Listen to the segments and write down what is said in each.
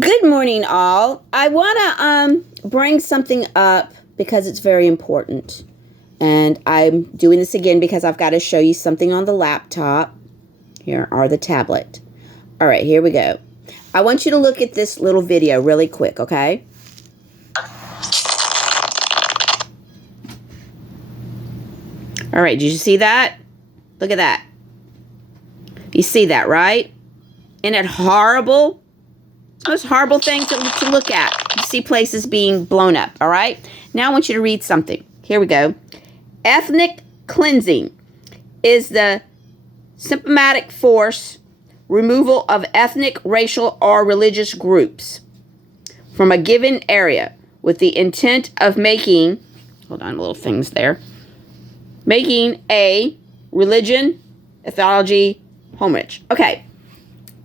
Good morning, all. I want to bring something up because it's very important. And I'm doing this again because I've got to show you something on the laptop. Here are the tablet. All right, here we go. I want you to look at this little video really quick, okay? All right, did you see that? Look at that. You see that, right? Isn't it horrible? It's a horrible thing to look at. You see places being blown up, all right? Now I want you to read something. Here we go. Ethnic cleansing is the systematic force removal of ethnic, racial, or religious groups from a given area with the intent of making, hold on, little things there, making a religion, ethology, homage. Okay,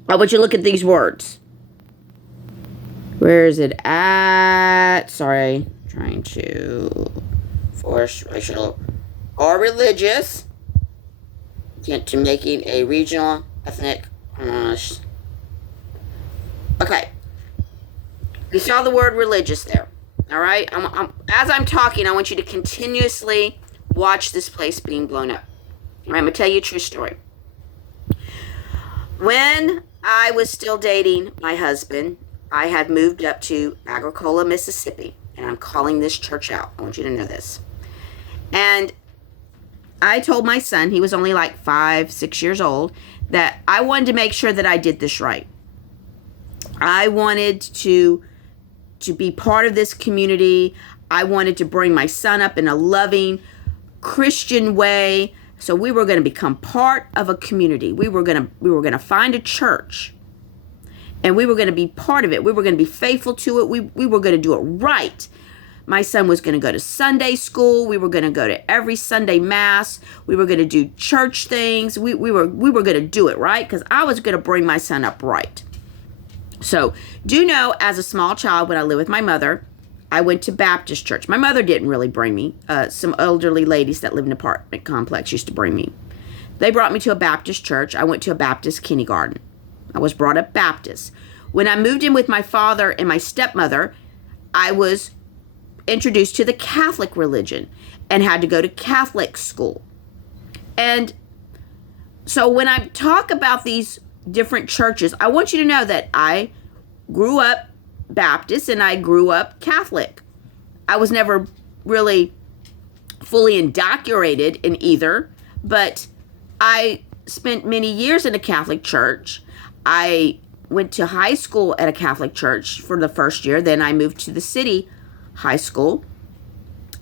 I want you to look at these words. Where is it at? Sorry, trying to force racial or religious into making a regional, ethnic, okay. You saw the word religious there. All right? As I'm talking, I want you to continuously watch this place being blown up. All right, I'm going to tell you a true story. When I was still dating my husband, I had moved up to Agricola, Mississippi, and I'm calling this church out. I want you to know this. And I told my son, he was only like 5, 6 years old, that I wanted to make sure that I did this right. I wanted to be part of this community. I wanted to bring my son up in a loving Christian way. So we were going to become part of a community. We were going to find a church. And we were going to be part of it. We were going to be faithful to it. We were going to do it right. My son was going to go to Sunday school. We were going to go to every Sunday mass. We were going to do church things. We were going to do it right because I was going to bring my son up right. So, do know, as a small child, when I lived with my mother, I went to Baptist church. My mother didn't really bring me. Some elderly ladies that lived in an apartment complex used to bring me. They brought me to a Baptist church. I went to a Baptist kindergarten. I was brought up Baptist. When I moved in with my father and my stepmother, I was introduced to the Catholic religion and had to go to Catholic school. And so when I talk about these different churches, I want you to know that I grew up Baptist and I grew up Catholic. I was never really fully indoctrinated in either, but I spent many years in a Catholic church. I went to high school at a Catholic church for the first year. Then I moved to the city high school.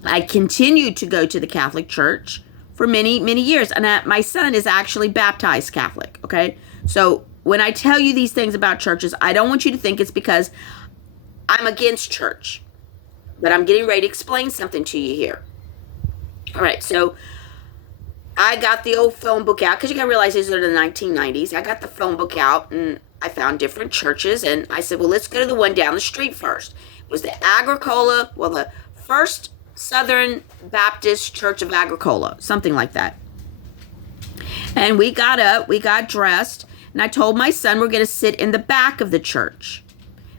I continued to go to the Catholic church for many, many years. And my son is actually baptized Catholic, okay? So when I tell you these things about churches, I don't want you to think it's because I'm against church. But I'm getting ready to explain something to you here. All right, so I got the old phone book out because you got to realize these are the 1990s. I got the phone book out and I found different churches. And I said, well, let's go to the one down the street first. It was the Agricola, the First Southern Baptist Church of Agricola, something like that. And we got up, we got dressed, and I told my son we're going to sit in the back of the church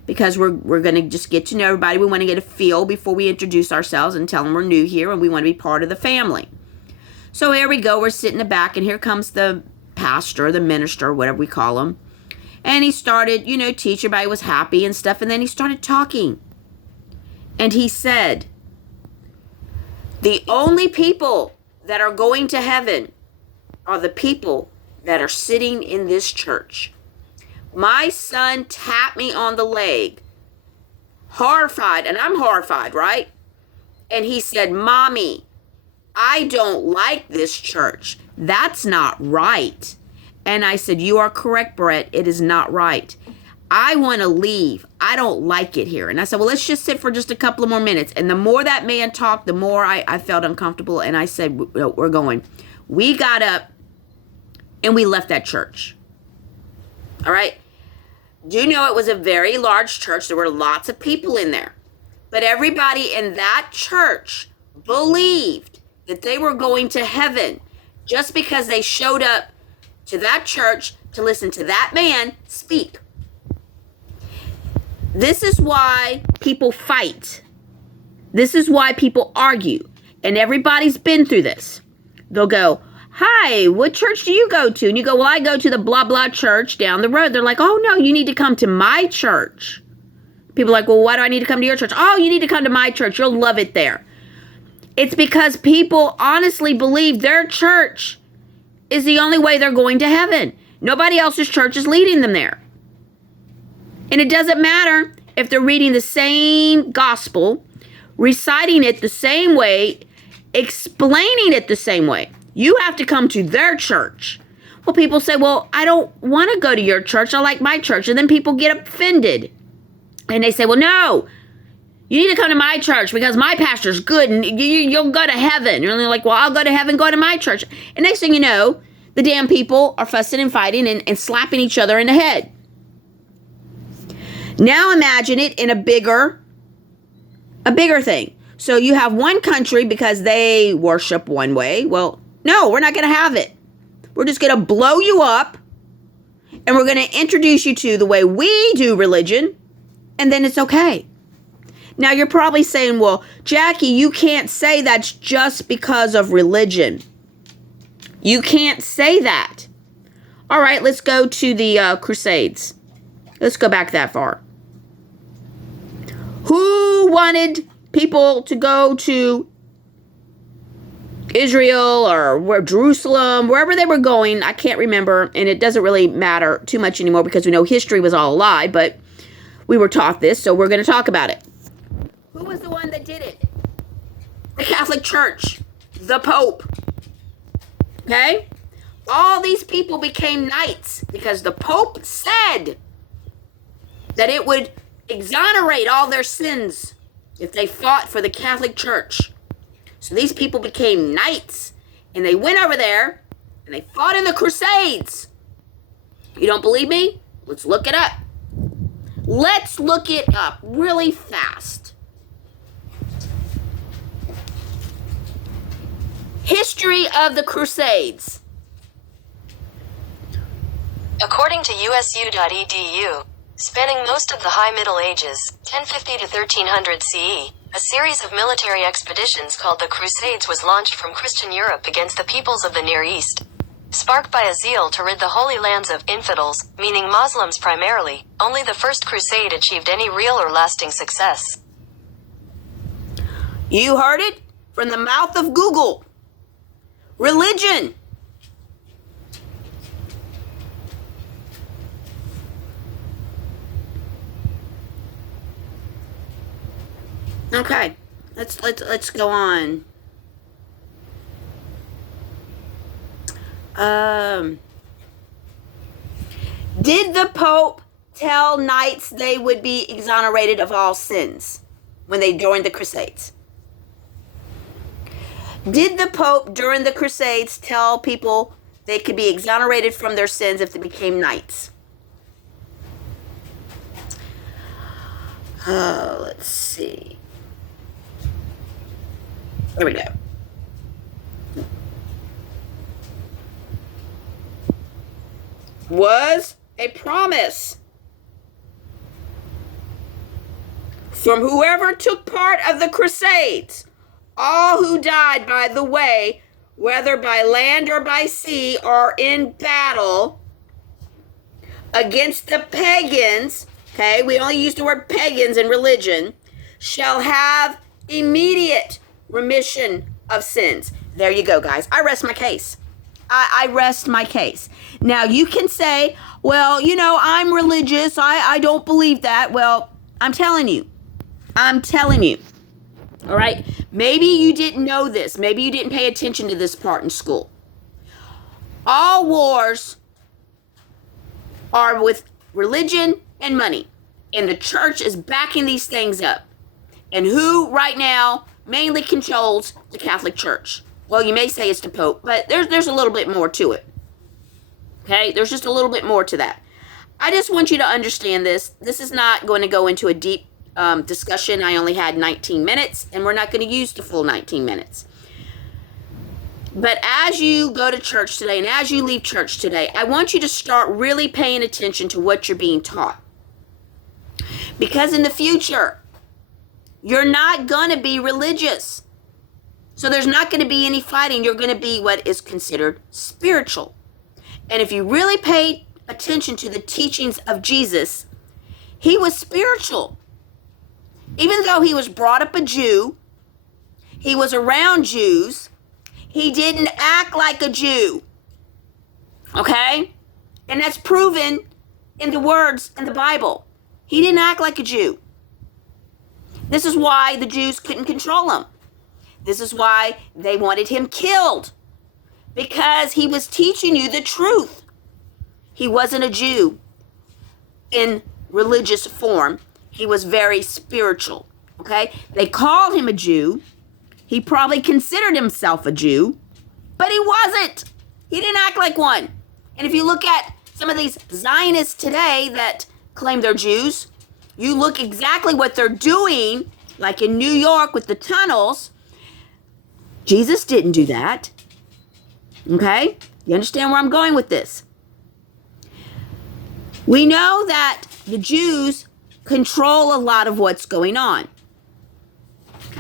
because we're going to just get to know everybody. We want to get a feel before we introduce ourselves and tell them we're new here and we want to be part of the family. So here we go. We're sitting in the back, and here comes the pastor, the minister, whatever we call him. And he started, teach. Everybody was happy and stuff. And then he started talking. And he said, the only people that are going to heaven are the people that are sitting in this church. My son tapped me on the leg, horrified, and I'm horrified, right? And he said, Mommy, I don't like this church. That's not right. And I said, you are correct, Brett. It is not right. I want to leave. I don't like it here. And I said, well, let's just sit for just a couple of more minutes. And the more that man talked, the more I felt uncomfortable. And I said, we're going. We got up and we left that church. All right. Do you know it was a very large church? There were lots of people in there. But everybody in that church believed that they were going to heaven just because they showed up to that church to listen to that man speak. This is why people fight. This is why people argue. And everybody's been through this. They'll go, hi, what church do you go to? And you go, well, I go to the blah, blah church down the road. They're like, oh, no, you need to come to my church. People are like, well, why do I need to come to your church? Oh, you need to come to my church. You'll love it there. It's because people honestly believe their church is the only way they're going to heaven. Nobody else's church is leading them there. And it doesn't matter if they're reading the same gospel, reciting it the same way, explaining it the same way. You have to come to their church. Well, people say, well, I don't want to go to your church. I like my church. And then people get offended. And they say, well, no, you need to come to my church because my pastor's good and you'll go to heaven. And they're like, well, I'll go to heaven, go to my church. And next thing you know, the damn people are fussing and fighting and slapping each other in the head. Now imagine it in a bigger thing. So you have one country because they worship one way. Well, no, we're not going to have it. We're just going to blow you up and we're going to introduce you to the way we do religion, and then it's okay. Now you're probably saying, well, Jackie, you can't say that's just because of religion. You can't say that. All right, let's go to the Crusades. Let's go back that far. Who wanted people to go to Israel or Jerusalem, wherever they were going? I can't remember, and it doesn't really matter too much anymore because we know history was all a lie, but we were taught this, so we're going to talk about it. Who was the one that did it? The Catholic Church, the Pope. Okay? All these people became knights because the Pope said that it would exonerate all their sins if they fought for the Catholic Church. So these people became knights, and they went over there and they fought in the Crusades. You don't believe me? Let's look it up. Let's look it up really fast. History of the Crusades. According to usu.edu, spanning most of the High Middle Ages, 1050 to 1300 CE, a series of military expeditions called the Crusades was launched from Christian Europe against the peoples of the Near East. Sparked by a zeal to rid the Holy Lands of infidels, meaning Muslims primarily, only the First Crusade achieved any real or lasting success. You heard it from the mouth of Google. Religion. Okay, let's go on. Did the Pope tell knights they would be exonerated of all sins when they joined the Crusades? Did the Pope during the Crusades tell people they could be exonerated from their sins if they became knights? Let's see. There we go. Was a promise from whoever took part of the Crusades. All who died by the way, whether by land or by sea, or in battle against the pagans, okay, we only use the word pagans in religion, shall have immediate remission of sins. There you go, guys. I rest my case. I rest my case. Now, you can say, well, you know, I'm religious. I don't believe that. Well, I'm telling you. All right? Maybe you didn't know this. Maybe you didn't pay attention to this part in school. All wars are with religion and money. And the church is backing these things up. And who right now mainly controls the Catholic Church? Well, you may say it's the Pope, but there's a little bit more to it. Okay? There's just a little bit more to that. I just want you to understand this. This is not going to go into a deep discussion. I only had 19 minutes, and we're not going to use the full 19 minutes. But as you go to church today and as you leave church today, I want you to start really paying attention to what you're being taught. Because in the future, you're not going to be religious. So there's not going to be any fighting. You're going to be what is considered spiritual. And if you really pay attention to the teachings of Jesus, he was spiritual. Even though he was brought up a Jew, he was around Jews, he didn't act like a Jew. Okay? And that's proven in the words in the Bible. He didn't act like a Jew. This is why the Jews couldn't control him. This is why they wanted him killed. Because he was teaching you the truth. He wasn't a Jew in religious form. He was very spiritual. Okay? They called him a Jew. He probably considered himself a Jew, but he wasn't. He didn't act like one. And if you look at some of these Zionists today that claim they're Jews, you look exactly what they're doing, like in New York with the tunnels. Jesus didn't do that. Okay? You understand where I'm going with this? We know that the Jews control a lot of what's going on.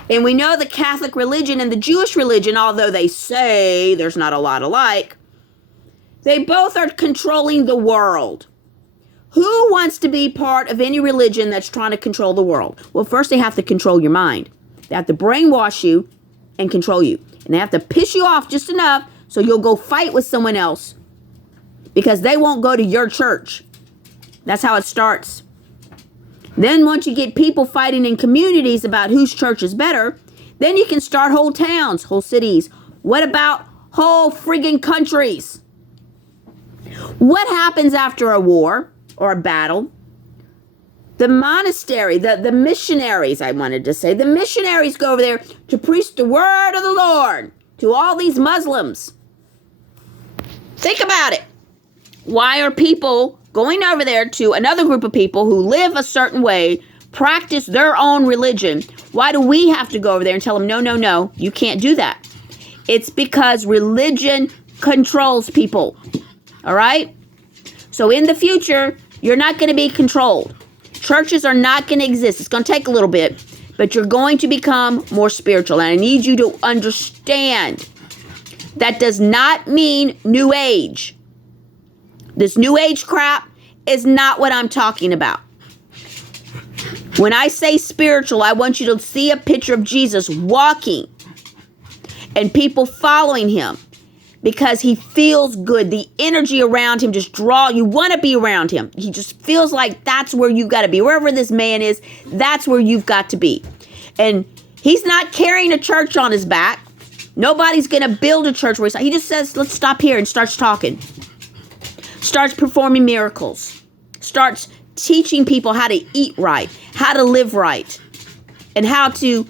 And we know the Catholic religion and the Jewish religion, although they say there's not a lot alike, they both are controlling the world. Who wants to be part of any religion that's trying to control the world? Well, first they have to control your mind. They have to brainwash you and control you. And they have to piss you off just enough so you'll go fight with someone else because they won't go to your church. That's how it starts. Then once you get people fighting in communities about whose church is better, then you can start whole towns, whole cities. What about whole friggin' countries? What happens after a war or a battle? The monastery, the missionaries, I wanted to say, the missionaries go over there to preach the word of the Lord to all these Muslims. Think about it. Why are people going over there to another group of people who live a certain way, practice their own religion? Why do we have to go over there and tell them, no, you can't do that? It's because religion controls people. All right? So in the future, you're not going to be controlled. Churches are not going to exist. It's going to take a little bit, but you're going to become more spiritual. And I need you to understand that does not mean New Age. This New Age crap is not what I'm talking about. When I say spiritual, I want you to see a picture of Jesus walking and people following him because he feels good. The energy around him just you want to be around him. He just feels like that's where you've got to be. Wherever this man is, that's where you've got to be. And he's not carrying a church on his back. Nobody's going to build a church where he just says, let's stop here, and starts talking. Starts performing miracles, starts teaching people how to eat right, how to live right, and how to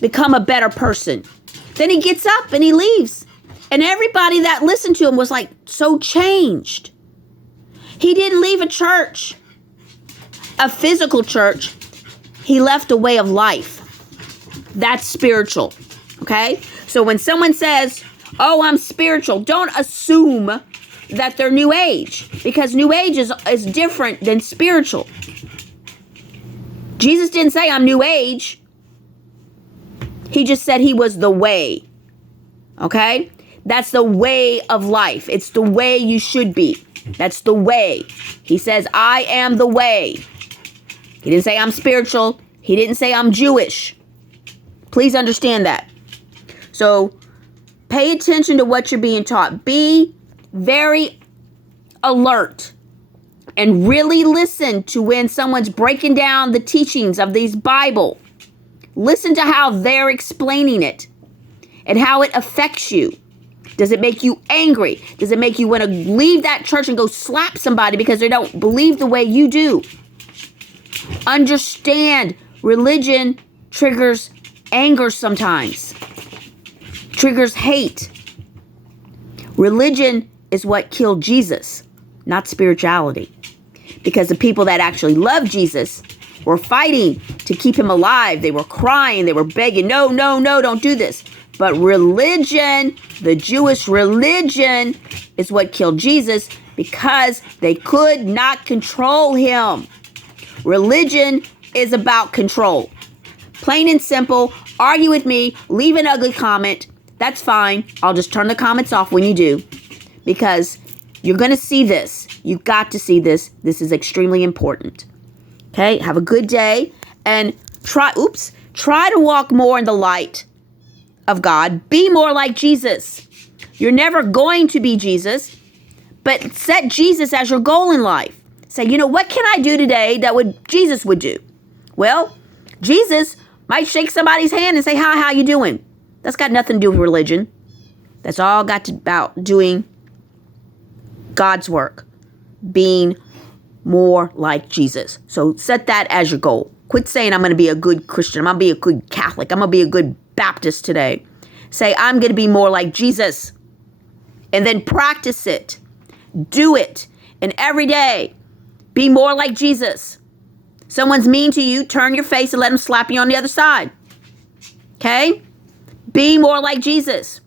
become a better person. Then he gets up and he leaves. And everybody that listened to him was like so changed. He didn't leave a church, a physical church. He left a way of life. That's spiritual. Okay? So when someone says, oh, I'm spiritual, don't assume that they're New Age, because New Age is different than spiritual. Jesus didn't say I'm New Age. He just said he was the way. Okay? That's the way of life. It's the way you should be. That's the way. He says, I am the way. He didn't say I'm spiritual. He didn't say I'm Jewish. Please understand that. So pay attention to what you're being taught. Be very alert and really listen to when someone's breaking down the teachings of these Bible. Listen to how they're explaining it and how it affects you. Does it make you angry? Does it make you want to leave that church and go slap somebody because they don't believe the way you do? Understand, religion triggers anger sometimes, triggers hate. Religion is what killed Jesus, not spirituality. Because the people that actually loved Jesus were fighting to keep him alive. They were crying. They were begging, no, don't do this. But religion, the Jewish religion, is what killed Jesus because they could not control him. Religion is about control. Plain and simple. Argue with me. Leave an ugly comment. That's fine. I'll just turn the comments off when you do. Because you're going to see this. You've got to see this. This is extremely important. Okay? Have a good day. And try to walk more in the light of God. Be more like Jesus. You're never going to be Jesus. But set Jesus as your goal in life. Say, what can I do today that Jesus would do? Well, Jesus might shake somebody's hand and say, hi, how you doing? That's got nothing to do with religion. That's all got to about doing God's work. Being more like Jesus. So set that as your goal. Quit saying I'm going to be a good Christian. I'm going to be a good Catholic. I'm going to be a good Baptist today. Say I'm going to be more like Jesus. And then practice it. Do it. And every day, be more like Jesus. Someone's mean to you, turn your face and let them slap you on the other side. Okay? Be more like Jesus.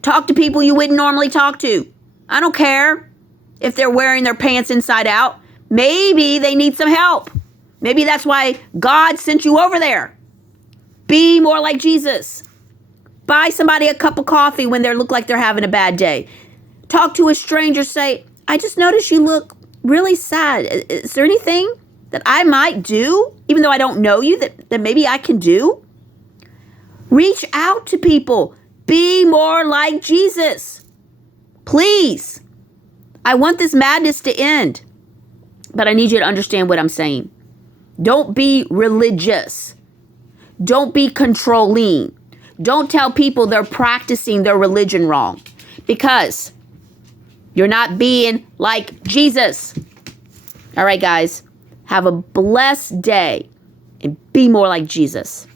Talk to people you wouldn't normally talk to. I don't care if they're wearing their pants inside out. Maybe they need some help. Maybe that's why God sent you over there. Be more like Jesus. Buy somebody a cup of coffee when they look like they're having a bad day. Talk to a stranger. Say, I just noticed you look really sad. Is there anything that I might do, even though I don't know you, that maybe I can do? Reach out to people. Be more like Jesus. Please. I want this madness to end. But I need you to understand what I'm saying. Don't be religious. Don't be controlling. Don't tell people they're practicing their religion wrong. Because you're not being like Jesus. All right, guys. Have a blessed day and be more like Jesus.